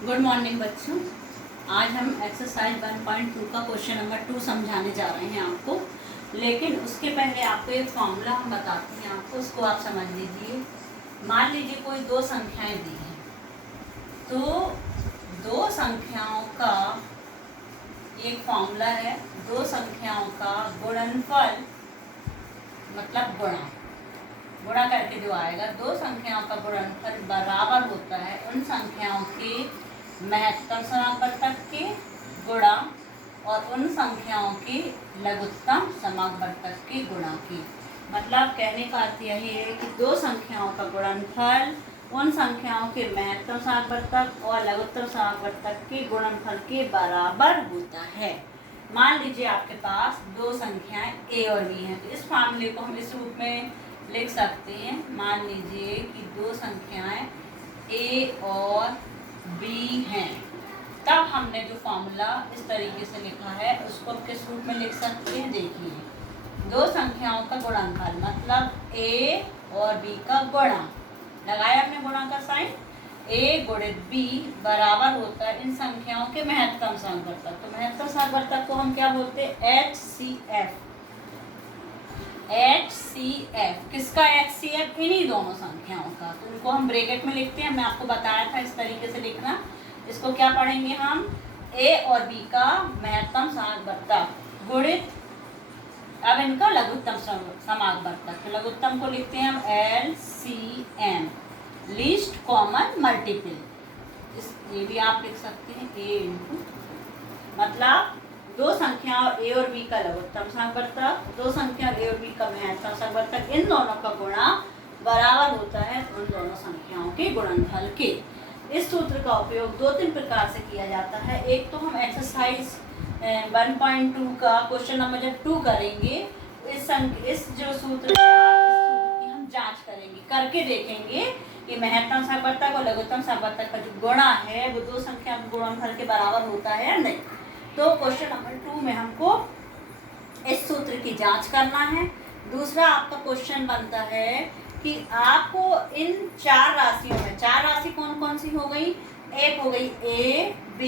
Good morning बच्चों। आज हम एक्सरसाइज 1.2 का क्वेश्चन नंबर 2 समझाने जा रहे हैं आपको। लेकिन उसके पहले आपको एक फॉर्मूला हम बताते हैं आपको, उसको आप समझ लीजिए। मान लीजिए कोई दो संख्याएं दी हैं, तो दो संख्याओं का एक फॉर्मूला है। दो संख्याओं का गुणनफल मतलब गुणा करके जो आएगा, दो संख्याओं का गुणनफल बराबर होता है उन संख्याओं के महत्तम समापवर्तक के गुणा और उन संख्याओं के लघुत्तम समापवर्तक के गुणा की। मतलब कहने का अर्थ यही है कि दो संख्याओं का गुणनफल उन संख्याओं के महत्तम समापवर्तक और लघुत्तम समापवर्तक के गुणनफल के बराबर होता है। मान लीजिए आपके पास दो संख्याएं a और b हैं, तो इस फार्मूले को हम इस रूप में लिख सकते हैं। मान लीजिए कि दो संख्याएं a और b हैं, तब हमने जो फॉर्मूला इस तरीके से लिखा है उसको किस रूप में लिख सकते हैं। देखिए, दो संख्याओं का गुणनफल मतलब a और b का गुणा, लगाया हमने गुणा का साइन, a गुणित b बराबर होता है इन संख्याओं के महत्तम समापवर्तक। तो महत्तम समापवर्तक को हम क्या बोलते हैं? HCF। किसका HCF? इन्हीं दोनों संख्याओं का। तो उनको हम ब्रैकेट में लिखते हैं। मैं आपको बताया था इस तरीके से लिखना। इसको क्या पढ़ेंगे हम? A और B का महत्तम समापवर्तक गुणित अब इनका लघुत्तम समापवर्तक। तो लघुत्तम को लिखते हैं हम LCM, लीस्ट कॉमन मल्टीपल। ये भी आप लिख सकते हैं A इंटू, मतलब दो संख्याओं a और b का लघुत्तम समापवर्तक, दो संख्या a और b का महत्तम समापवर्तक, इन दोनों का गुणा बराबर होता है उन दोनों संख्याओं के गुणनफल के। इस सूत्र का उपयोग दो तीन प्रकार से किया जाता है। एक तो हम एक्सरसाइज 1.2 का क्वेश्चन नंबर जब 2 करेंगे, इस जो सूत्र है इस सूत्र की हम जांच करेंगे, करके देखेंगे कि महत्तम समापवर्तक और लघुत्तम समापवर्तक का जो गुणा है वो दो संख्या के गुणनफल के बराबर होता है या नहीं। तो क्वेश्चन नंबर 2 में हमको इस सूत्र की जांच करना है। दूसरा आपका क्वेश्चन बनता है कि आपको इन चार राशियों में, चार राशि कौन कौन सी हो गई? एक हो गई a, b,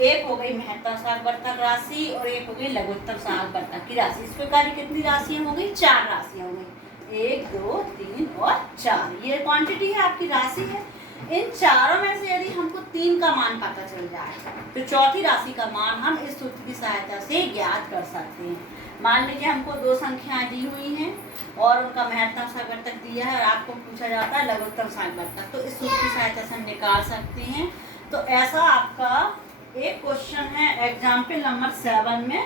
एक हो गई महत्तम समापवर्तक राशि और एक हो गई लघुत्तम समापवर्तक की राशि। इस प्रकार कितनी राशियां हो गई? चार राशियां हो गई, 1, 2, 3 और 4। ये क्वांटिटी है, आपकी राशि है। इन चारों में से यदि हमको 3 का मान पता चल जाए तो चौथी राशि का मान हम इस सूत्र की सहायता से ज्ञात कर सकते हैं। मान लीजिए हमको दो संख्याएं दी हुई हैं और उनका महत्तम समापवर्तक दिया है और आपको पूछा जाता है लघुत्तम समापवर्तक, तो इस सूत्र की सहायता से हम निकाल सकते हैं। तो ऐसा आपका एक क्वेश्चन है एग्जाम्पल नंबर 7 में,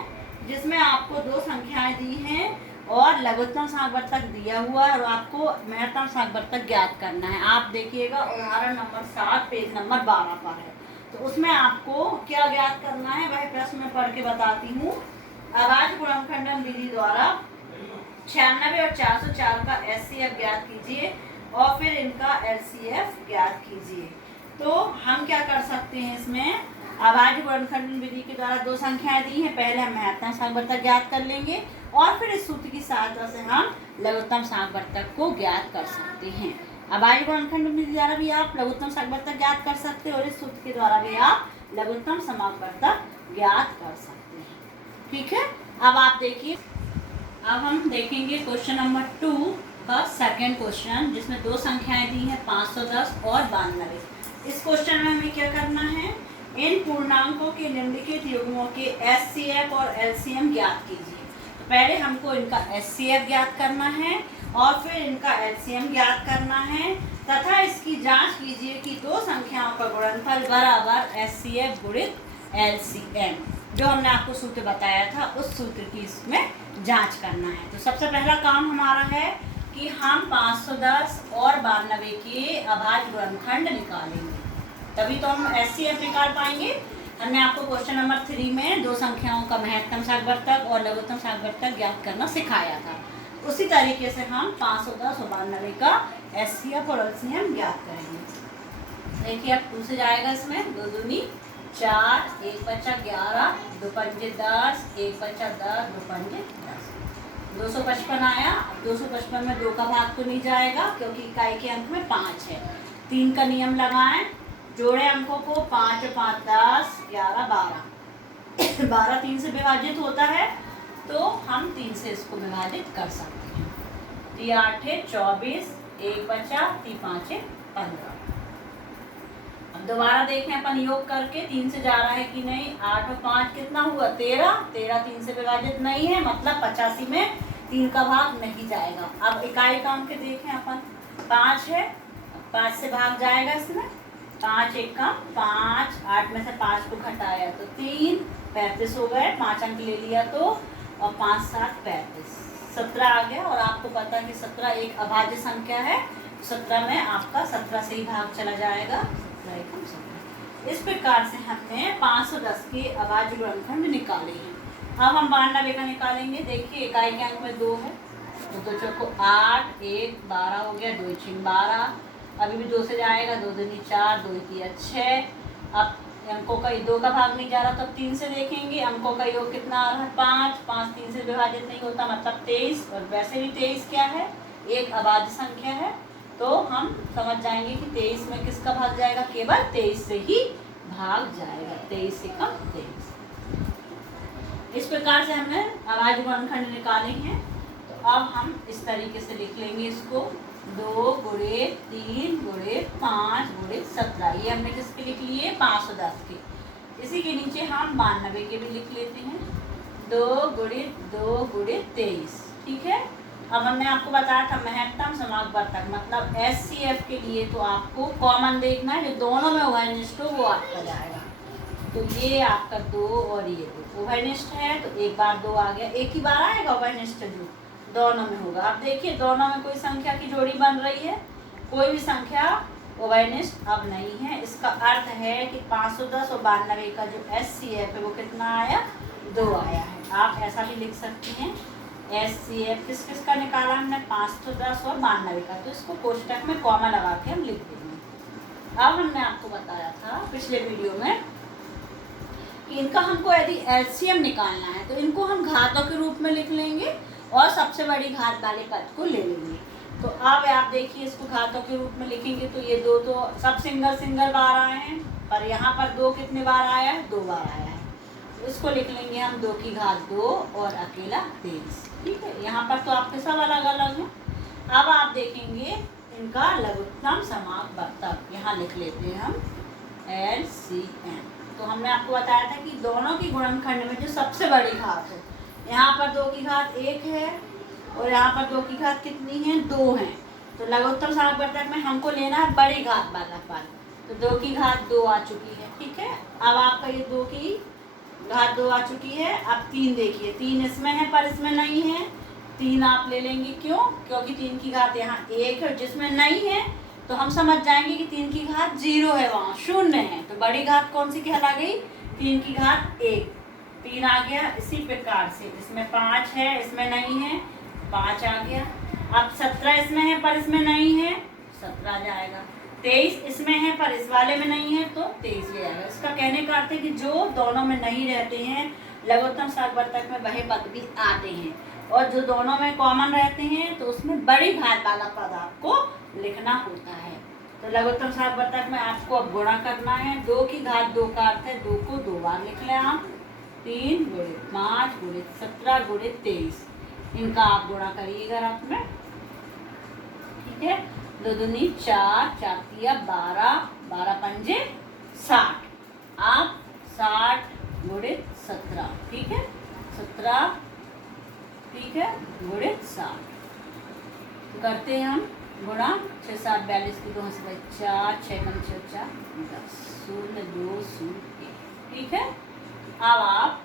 जिसमें आपको दो संख्याएं दी हैं और लघुत्तम समापवर्तक दिया हुआ है और आपको महत्तम समापवर्तक ज्ञात करना है। आप देखिएगा उदाहरण नंबर 7 पेज नंबर 12 पर है। तो उसमें आपको क्या ज्ञात करना है वह प्रश्न में पढ़ के बताती हूँ। अभाज्य गुणनखंडन विधि द्वारा 96 और 404 का HCF ज्ञात कीजिए और फिर इनका LCF ज्ञात कीजिए। तो हम क्या कर सकते हैं इसमें? अभाज्य गुणनखंडन विधि के द्वारा दो संख्याएं दी हैं, पहले हम महत्तम समापवर्तक ज्ञात कर लेंगे और फिर इस सूत्र की सहायता से हम लघुत्तम समापवर्तक को ज्ञात कर सकते हैं। अभाज्य गुणनखंडन विधि द्वारा भी आप लघुत्तम समापवर्तक ज्ञात कर सकते हैं और इस सूत्र के द्वारा भी आप लघुत्तम समापवर्तक ज्ञात कर सकते हैं। ठीक है, अब आप देखिए, अब हम देखेंगे क्वेश्चन नंबर 2 का सेकेंड क्वेश्चन, जिसमें दो संख्याएं दी हैं 510 और 92। इस क्वेश्चन में हमें क्या करना है? इन पूर्णांकों के निम्नलिखित युग्मों के HCF और LCM ज्ञात कीजिए। तो पहले हमको इनका HCF ज्ञात करना है और फिर इनका LCM ज्ञात करना है तथा इसकी जांच कीजिए कि दो संख्याओं का गुणनफल बराबर HCF गुणित LCM, जो हमने आपको सूत्र बताया था उस सूत्र की इसमें जांच करना है। तो सबसे पहला काम हमारा है कि हम 510 और 92 के अभाज्य गुणनखंड निकालेंगे, तभी तो हम HCF निकाल पाएंगे। हमने आपको क्वेश्चन नंबर 3 में दो संख्याओं का महत्तम समापवर्तक और लघुत्तम समापवर्तक ज्ञात करना सिखाया था। उसी तरीके से हम 510 और 92 का HCF और LCM ज्ञात करेंगे। देखिए, अब 2 से जाएगा इसमें, 2 दूनी 4, 1 बचा 11, 2 पंजे 10, 1 बचा 10, 2 पंजे 10, 255 आया। अब 255 में 2 का भाग तो नहीं जाएगा क्योंकि इकाई के अंक में 5 है। 3 का नियम लगाएं, जोड़े अंकों को 5 और 5 10 11 12 12 3 से विभाजित होता है तो हम 3 से इसको विभाजित कर सकते हैं। 3 8 है 24, 1 बचा, 3 5 है 15। अब दोबारा देखें अपन योग करके 3 से जा रहा है कि नहीं। 8 और 5 कितना हुआ 13, 13 3 से विभाजित नहीं है, मतलब 85 में 3 का भाग नहीं जाएगा। अब इकाई काम के देखें अपन 5 है, 5 से भाग जाएगा इसमें, 5 1 का 5, 8 में से 5 को घटाया तो 3, 35 हो गए, 5 अंक ले लिया तो, और 5 7 35, 17 आ गया। और आपको पता है कि 17 एक अभाज्य संख्या है, 17 में आपका 17 से ही भाग चला जाएगा। इस प्रकार से हमने 510 के अभाज्य गुणनखंड निकाले हैं। अब हम 92 का निकालेंगे। देखिए इकाई के अंक में 2 है, तो 2 चौको 8, 1 12 हो गया, 2 6 12, अभी भी 2 से जाएगा, 2 दूनी 4, 2 3 6। अब अंकों का 2 का भाग नहीं जा रहा तो अब 3 से देखेंगे। अंकों का योग कितना आ रहा है 5, 5 3 से विभाजित नहीं होता, मतलब 23, और वैसे भी 23 क्या है एक अभाज्य संख्या है, तो हम समझ जाएंगे कि 23 में किसका भाग जाएगा, केवल 23 से ही भाग जाएगा, 23 से कम 23। इस प्रकार से हमने अभाज्य गुणनखंड निकाले हैं। तो अब हम इस तरीके से लिख लेंगे इसको, 2 गुणे 3 गुणे 5 गुणे 17। ये हमने किसके लिख लिए 510 के। इसी के नीचे हम 92 के भी लिख लेते हैं, 2 गुणे 2 गुणे 23। ठीक है। अब हमने आपको बताया था महत्तम समावर्तक मतलब SCF के लिए तो आपको कॉमन देखना है, जो दोनों में उभयनिष्ठ हो वो आपका जाएगा। तो ये आपका 2 और ये 2 उभयनिष्ठ है, तो एक बार 2 आ गया, एक ही बार आएगा उभयनिष्ठ जो दोनों में होगा। अब देखिए दोनों में कोई संख्या की जोड़ी बन रही है, कोई भी संख्या उभयनिष्ठ अब नहीं है। इसका अर्थ है कि 510 और 92 का जो SCF है वो कितना आया 2 आया है। आप ऐसा भी लिख सकती हैं SCF किस किस का निकाला हमने 510 और 92 का, तो इसको कोष्टक में कॉमा लगा के हम लिख देंगे। अब हमने आपको बताया था पिछले वीडियो में कि इनका हमको यदि LCM निकालना है तो इनको हम घातों के रूप में लिख लेंगे और सबसे बड़ी घात वाले पद को ले लेंगे। तो अब आप देखिए इसको घातों के रूप में लिखेंगे तो ये 2 तो सब सिंगल सिंगल बार आए हैं, पर यहाँ पर 2 कितने बार आया है 2 बार आया है। तो इसको लिख लेंगे हम 2 की घात 2 और अकेला 23। ठीक है, यहाँ पर तो आपके सब अलग अलग हैं। अब आप देखेंगे इनका लघुत्तम समावर्तक यहाँ लिख लेते हैं हम LCM। तो हमने आपको बताया था कि दोनों की गुणनखंड में जो सबसे बड़ी घात है, यहाँ पर 2 की घात 1 है और यहाँ पर 2 की घात कितनी है 2 है। तो लघुत्तम समावर्तक में हमको लेना है बड़ी घात वाला पद, तो 2 की घात 2 आ चुकी है। ठीक है, अब आपका ये 2 की घात 2 आ चुकी है। अब 3 देखिए, 3 इसमें है पर इसमें नहीं है, 3 आप ले लेंगे, क्यों, क्योंकि 3 की घात यहाँ 1 है, जिसमें नहीं है तो हम समझ जाएंगे कि 3 की घात 0 है, वहाँ 0 है, तो बड़ी घात कौन सी कहला गई 3 की घात 1, 3 आ गया। इसी प्रकार से इसमें 5 है, इसमें नहीं है, 5 आ गया। अब 17 इसमें है पर इसमें नहीं है, 17 जाएगा। 23 इसमें है पर इस वाले में नहीं है, तो 23 ले जाएगा। इसका कहने का अर्थ है कि जो दोनों में नहीं रहते हैं लघुत्तम समावर्तक में वही पद भी आते हैं, और जो दोनों में कॉमन रहते हैं तो उसमें बड़ी घात वाला पद आपको लिखना होता है। तो लघुत्तम समावर्तक में आपको अब गुणा करना है। 2 की घात 2 का अर्थ है 2 को 2 बार लिख लें आप, 3 गुणे 5 गुणे 17 गुणे 23, इनका आप गुणा करिएगा रात में। ठीक है, 2 दूनी 4, 4 तिया 12, 12 पंजे 60, आप 60 गुणे 17, ठीक है 17, ठीक है गुणे 60 करते हैं हम गुणा। 6 7 42 की 2 से 4, 6 कम 6 4 10, 0 2 0 1। ठीक है, अब आप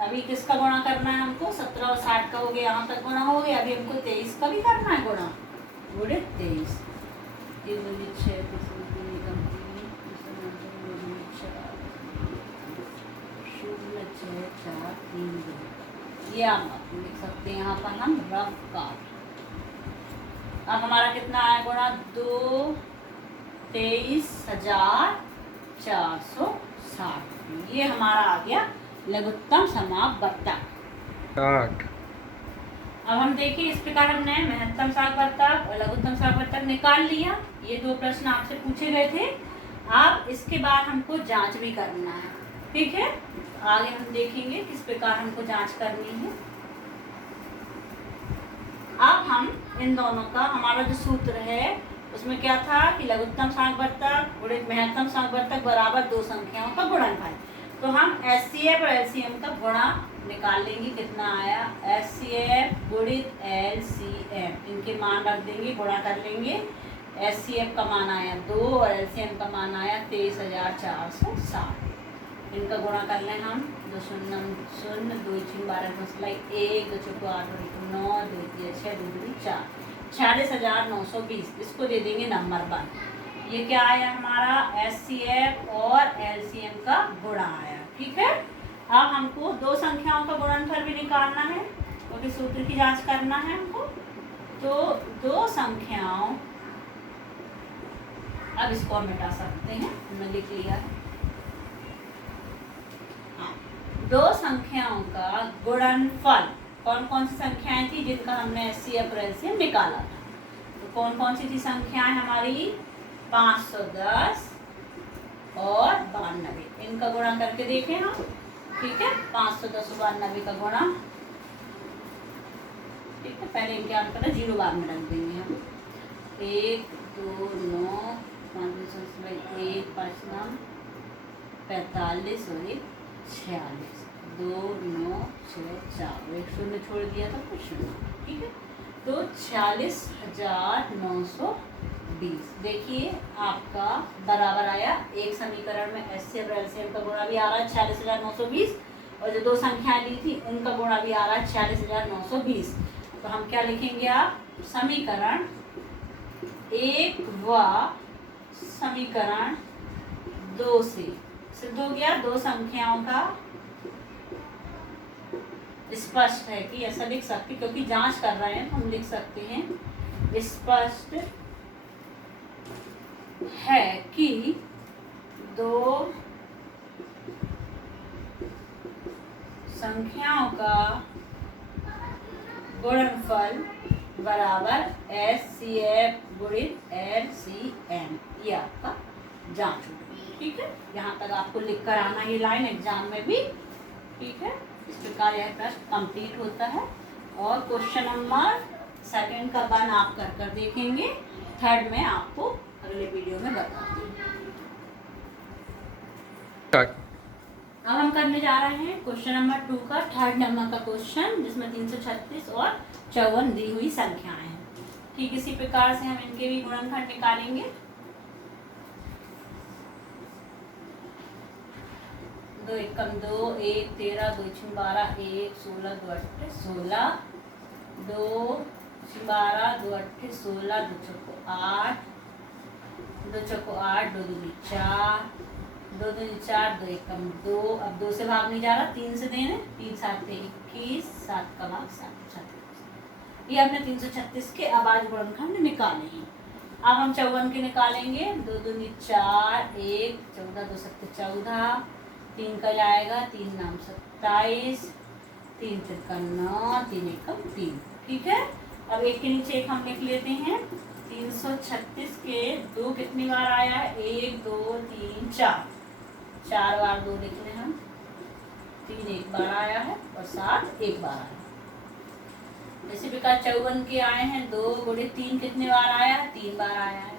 अभी किसका गुणा करना है हमको 17 और 60 का हो गया, यहाँ तक गुणा हो गया। अभी हमको 23 का भी करना है गुणा, गुणे 23, 3 6 ये आप लिख सकते हैं यहाँ पर हम रफ काट। अब हमारा कितना आया गुणा 23,460, ये हमारा आ गया लघुत्तम समावर्तक 8। अब हम देखिए इस प्रकार हमने महत्तम समावर्तक और लघुत्तम समावर्तक निकाल लिया। ये 2 प्रश्न आपसे पूछे गए थे, अब इसके बाद हमको जांच भी करना है, ठीक है। आगे हम देखेंगे किस प्रकार हमको जांच करनी है। अब हम इन दोनों का हमारा जो सूत्र है उसमें क्या था कि लघुत्तम सार्थक गुणित महत्तम सार्थक बराबर दो संख्याओं का गुणनफल। तो हम HCF और LCM का गुणा निकाल लेंगे, कितना आया HCF गुणित LCM, इनके मान रख देंगे, गुणा कर लेंगे। HCF का मान आया 2 और LCM का मान आया 23,460। इनका गुणा कर लें हम, 2 शून्य 0, 2 3 12 1, 2 चौको 8 और 1 9, 2 3 6, 2 2 4, 46,920। इसको दे देंगे नंबर 1। ये क्या आया हमारा HCF और LCM का गुणा आया, ठीक है। अब हमको दो संख्याओं का गुणनफल भी निकालना है क्योंकि सूत्र की जांच करना है हमको। तो दो संख्याओं, अब इसको हम मिटा सकते हैं, हमने लिख लिया है। दो संख्याओं का गुणनफल, कौन कौन सी संख्याएं थी जिनका हमने HCF और LCM निकाला था। तो कौन कौन सी थी संख्याएं हमारी, 510 और 92। इनका गुणा करके देखें हम, ठीक है। 510 और 92 का गुणा, ठीक है। पहले इनके आंसर का 0 बाद में रख देंगे हम। 1 2 9 5 1 5 9 45 और 1 46, 2 9 6 4, एक शून्य छोड़ दिया था कुछ शून्य, ठीक है। तो 46,920। देखिए आपका बराबर आया, एक समीकरण में HCF और LCM का गुणा भी आ रहा है 46,920 और जो दो संख्याएं ली थी उनका गुणा भी आ रहा है 46,920। तो हम क्या लिखेंगे, आप समीकरण 1 व समीकरण 2 से सिद्ध हो गया दो संख्याओं का स्पष्ट है कि ऐसा लिख सकते, क्योंकि जांच कर रहे हैं तो हम लिख सकते हैं स्पष्ट है कि दो संख्याओं का गुणनफल बराबर HCF गुणित LCM। ये आपका जांच होगी, ठीक है। यहाँ तक आपको लिख कर आना ये लाइन एग्जाम में भी, ठीक है। इस प्रकार यह प्रश्न कंप्लीट होता है। और क्वेश्चन नंबर 2 का 1 आप कर देखेंगे, 3rd में आपको अगले वीडियो में बताती हूँ। अब हम करने जा रहे हैं क्वेश्चन नंबर 2 का 3rd नंबर का क्वेश्चन, जिसमें 336 और 54 दी हुई संख्याएं हैं। ठीक इसी प्रकार से हम इनके भी गुणनफल निकालेंगे। दो एकम 2, 1 13, 2 6 12, 1 16, 2 8 16, 2 12, 2 8 16, 2 चौको 8, 2 चौको 8, 2 दूनी 4, 2 दूनी 4, 2 एकम 2। अब 2 से भाग नहीं जा रहा, 3 से देने, 3 7 21, 7 का भाग 7 36। ये हमने 336 के अभाज्य गुणनखंड निकाले हैं। अब हम 54 के निकालेंगे। 2 दूनी 4, 1 14, 2 7 14, 3 का जाएगा, 3 नाम 27, 3 तिरका 9, 3 एकम 3, ठीक है। अब एक के नीचे एक हम लिख लेते हैं। 336 के 2 कितनी बार आया है, 1 2 3 4, 4 बार 2 लिख लें हम। 3 एक बार आया है और 7 एक बार आया है। इसी प्रकार 54 के आए हैं, 2 गुणित 3 कितने बार आया है, 3 बार आया है।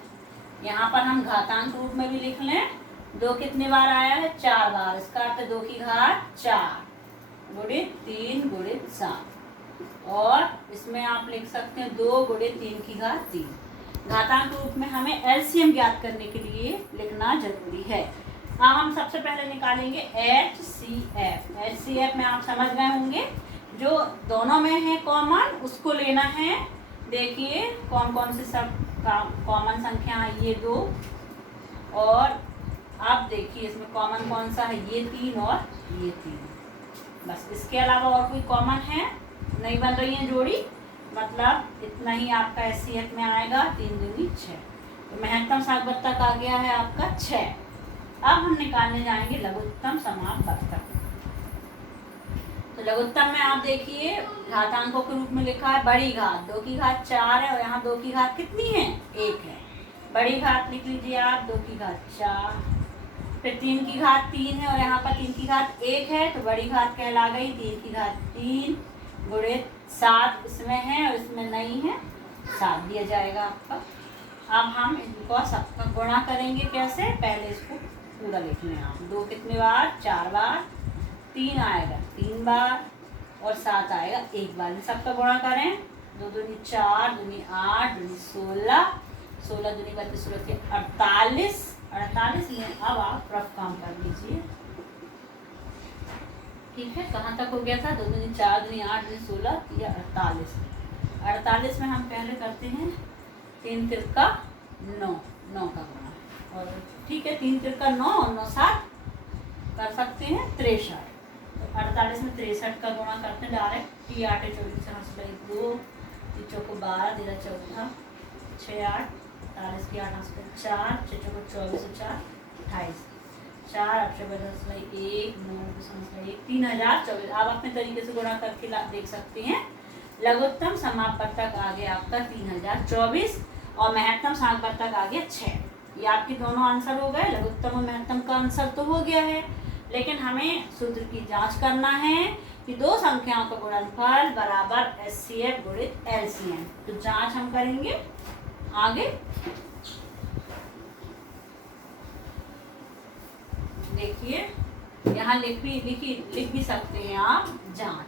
यहाँ पर हम घातांक रूप में भी लिख लें। 2 कितने बार आया है, 4 बार, इसका अर्थ 2 की घात 4 गुणित 3 गुणित 7। और इसमें आप लिख सकते हैं 2 गुणित 3 की घात 3। घातांक रूप में हमें LCM ज्ञात करने के लिए लिखना जरूरी है। अब हम सबसे पहले निकालेंगे HCF। HCF में आप समझ गए होंगे, जो दोनों में है कॉमन उसको लेना है। देखिए कौन कौन से सब कॉमन संख्या है, ये 2, और आप देखिए इसमें कॉमन कौन सा है, ये 3 और ये 3। बस इसके अलावा और कोई कॉमन है नहीं, बन रही है जोड़ी, मतलब इतना ही आपका HCF में आएगा। 3 दूनी 6, तो महत्तम सार्थक आ गया है आपका 6। अब हम निकालने जाएंगे लघुत्तम समापवर्तक। तो लघुत्तम में आप देखिए घातांकों के रूप में लिखा है बड़ी घात 2 की घात 4 है, और यहाँ 2 की घात कितनी है, 1 है। बड़ी घात लिख लीजिए आप, 2 की घात 4, फिर 3 की घात 3 है और यहाँ पर 3 की घात 1 है, तो बड़ी घात कहला गई 3 की घात 3 गुणित 7 इसमें है और इसमें नहीं है, 7 दिया जाएगा आपका। अब हम इनको सबका गुणा करेंगे कैसे, पहले इसको पूरा लिख लें आप। 2 कितने बार, 4 बार, 3 आएगा 3 बार और 7 आएगा 1 बार। इन सबका गुणा करें, 2 दूनी 4, दूनी 8, दूनी 16, 16 दूनी 32, 16 48, 48 ये। अब आप रफ काम कर लीजिए, ठीक है। कहाँ तक हो गया था, 2 दूनी 4, दूनी 8, दूनी 16, ये 48। 48 में हम पहले करते हैं 3 तिरका 9, 9 का गुणा, और ठीक है 3 तिरका 9 और 9 7 कर सकते हैं 63। तो 48 में 63 का गुणा करते हैं डायरेक्ट। 3 8 24 2, 3 चौको 12, 13 14, 6 8, 48 की 8 4, 6 चौको 24 4 28, 4 8 1 9 1 3024। आप अपने तरीके से गुणा करके देख सकते हैं। लघुत्तम समापवर्तक आ गया आपका 3024 और महत्तम समापवर्तक आ गया 6। ये आपके दोनों आंसर हो गए। लघुत्तम और महत्तम का आंसर तो हो गया है, लेकिन हमें सूत्र की जांच करना है कि दो संख्याओं का गुणनफल बराबर HCF गुणित LCM। तो जांच हम करेंगे आगे। देखिए यहाँ लिख भी सकते हैं आप जांच।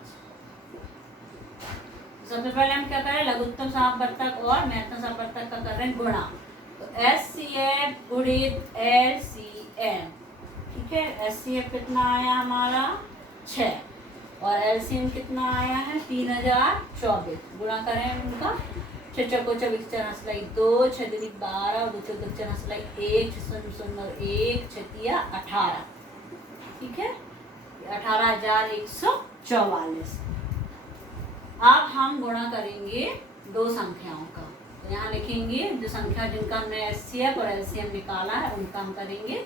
सबसे पहले हम क्या करें, लघुत्तम समापवर्तक और महत्तम समापवर्तक का कर रहे हैं गुणा। तो HCF गुणित LCM, ठीक है। HCF कितना आया हमारा 6 और LCM कितना आया है 3024। गुणा करें उनका, 6 चौको 24 4 2, 6 दूनी 12 और 2 चौको 4 1, 6 1, 6 18, ठीक है 18,144। अब हम गुणा करेंगे दो संख्याओं का। तो यहाँ लिखेंगे जो संख्या जिनका हमने HCF और LCM निकाला है उनका हम करेंगे।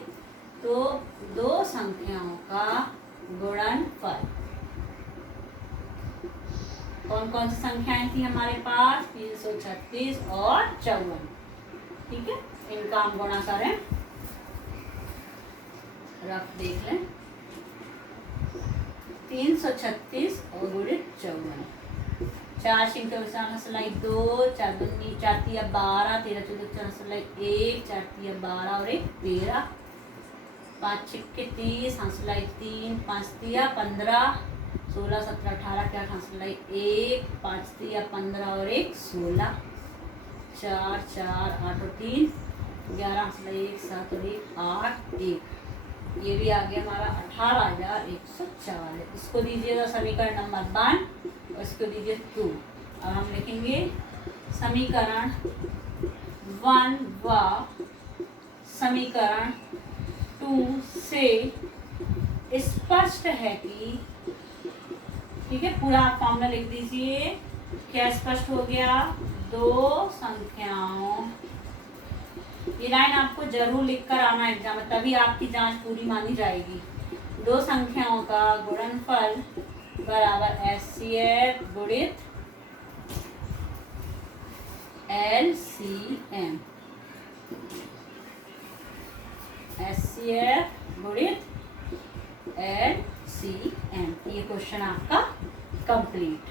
तो दो संख्याओं का गुणनफल, कौन कौन सी संख्याएं थी हमारे पास, 336 और 54, ठीक है। इनका हम गुणा करें, रफ देख लें, 336 और गुणित 54। 4 6 2, 4 दूनी 4 3 12, 13 14 1, 4 3 12 और 1 13, 5 6 30 3, 5 3 15, 16 17 18 के 8 1, 5 3 15 और 1 16, 4 4 8 और 3 11 1 7 और 1 8 1। ये भी आ गया हमारा 18,144। इसको दीजिएगा समीकरण नंबर 1 और इसको दीजिए 2। अब हम लिखेंगे समीकरण 1 व समीकरण 2 से स्पष्ट है कि, ठीक है, पूरा फॉर्मूला लिख दीजिए। क्या स्पष्ट हो गया, दो संख्याओं, ये लाइन आपको जरूर लिखकर आना एग्जाम में, तभी आपकी जांच पूरी मानी जाएगी। दो संख्याओं का गुणनफल बराबर HCF गुणित LCM, HCF गुणित LCM। ये क्वेश्चन आपका कंप्लीट।